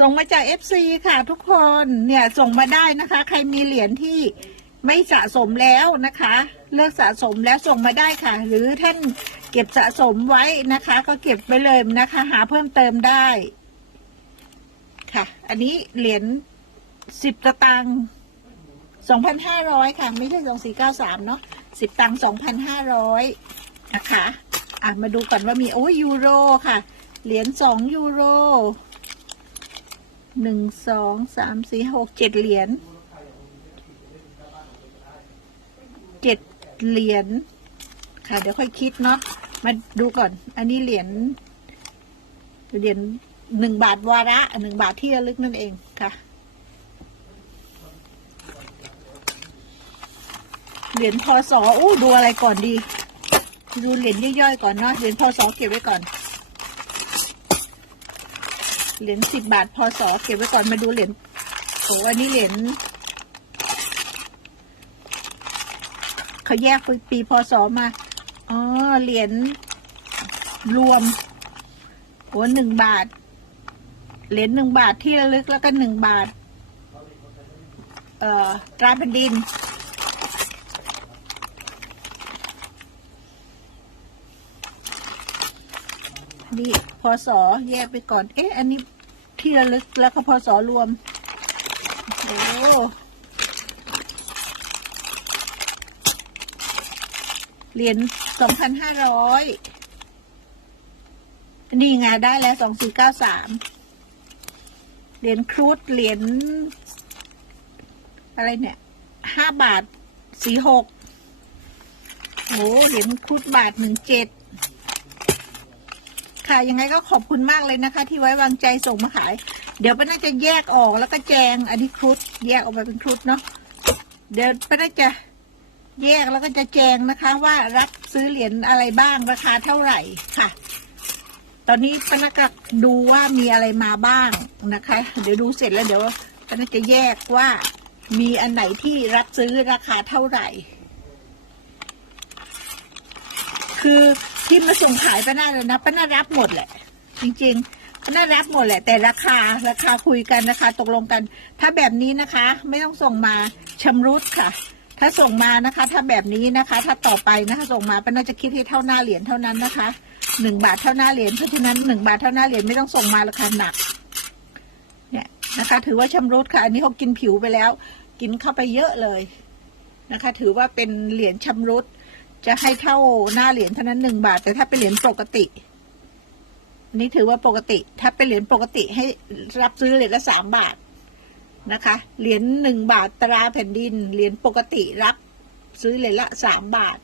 ส่งมาจาก FC ค่ะทุกคนเนี่ยส่งมาได้นะคะ ใครมีเหรียญที่ไม่สะสมแล้วนะคะ เลิกสะสมแล้วส่งมาได้ค่ะ หรือท่านเก็บสะสมไว้นะคะ ก็เก็บไปเลยนะคะ หาเพิ่มเติมได้ค่ะ อันนี้เหรียญสิบตางค์สองพันห้าร้อยค่ะ ไม่ใช่สองสี่เก้าสามเนาะสิบตังค์สองพันห้าร้อยนะคะ อะ มาดูก่อนว่ามี โอ้ยยูโรค่ะ เหรียญสองยูโร หนึ่งสองสามสี่หกเจ็ดเหรียญเจ็ดเหรียญค่ะ เดี๋ยวค่อยคิดเนาะมาดูก่อน อันนี้เหรียญเหรียญหนึ่งบาทวาระหนึ่งบาทที่ระลึกนั่นเองค่ะเหรียญพศอู้ดูอะไรก่อนดี ดูเหรียญย่อยๆก่อนเนาะเหรียญพศเก็บไว้ก่อน เหรียญสิบบาทพศเก็บไว้ก่อนมาดูเหรียญโอ้อันนี้เหรียญเขาแยกปีพศมาอ๋อเหรียญรวมโอ้หนึ่งบาท เหรียญหนึ่งบาทที่ระลึกแล้วก็หนึ่งบาท เอ่อตราแผ่นดิน นี่พศแยกไปก่อน เอ๊ะ อันนี้ที่ระลึกแล้วก็พศรวม โอ้เหรียญสองพันห้าร้อยนี่ไงได้แล้วสองสี่เก้าสามเหรียญครุฑเหรียญอะไรเนี่ยห้าบาทสี่หกโอ้เหรียญครุฑบาทหนึ่งเจ็ด ค่ะ ยังไงก็ขอบคุณมากเลยนะคะ ที่ไว้วางใจส่งมาขาย เดี๋ยวป้าน่าจะแยกออกแล้วก็แจง อันนี้ครุฑแยกออกมาเป็นครุฑเนาะเดี๋ยวป้าน่าจะแยกแล้วก็จะแจงนะคะ ว่ารับซื้อเหรียญอะไรบ้างราคาเท่าไหร่ค่ะ ตอนนี้ป้าน่าก็ดูว่ามีอะไรมาบ้างนะคะ เดี๋ยวดูเสร็จแล้วเดี๋ยวป้าน่าจะแยกว่ามีอันไหนที่รับซื้อราคาเท่าไหร่ คือ ที่มาส่งขายป้าน่าเลยนะป้าน่ารับหมดแหละ จริงๆป้าน่ารับหมดแหละ แต่ราคาราคาคุยกันราคาตกลงกัน ถ้าแบบนี้นะคะ ไม่ต้องส่งมาชำรุดค่ะ ถ้าส่งมานะคะ ถ้าแบบนี้นะคะ ถ้าต่อไปนะคะส่งมาป้าน่าจะคิดให้เท่าหน้าเหรียญเท่านั้นนะคะหนึ่งบาทเท่าหน้าเหรียญเพราะฉะนั้นหนึ่งบาทเท่าหน้าเหรียญไม่ต้องส่งมาราคาหนัก เนี่ยนะคะ ถือว่าชำรุดค่ะ อันนี้เขากินผิวไปแล้ว กินเข้าไปเยอะเลยนะคะ ถือว่าเป็นเหรียญชำรุด จะให้เท่าหน้าเหรียญเท่านั้นหนึ่งบาท แต่ถ้าเป็นเหรียญปกติอันนี้ถือว่าปกติ ถ้าเป็นเหรียญปกติให้รับซื้อเหรียญละสามบาทนะคะ เหรียญหนึ่งบาทตราแผ่นดิน เหรียญปกติรับซื้อเหรียญละสามบาท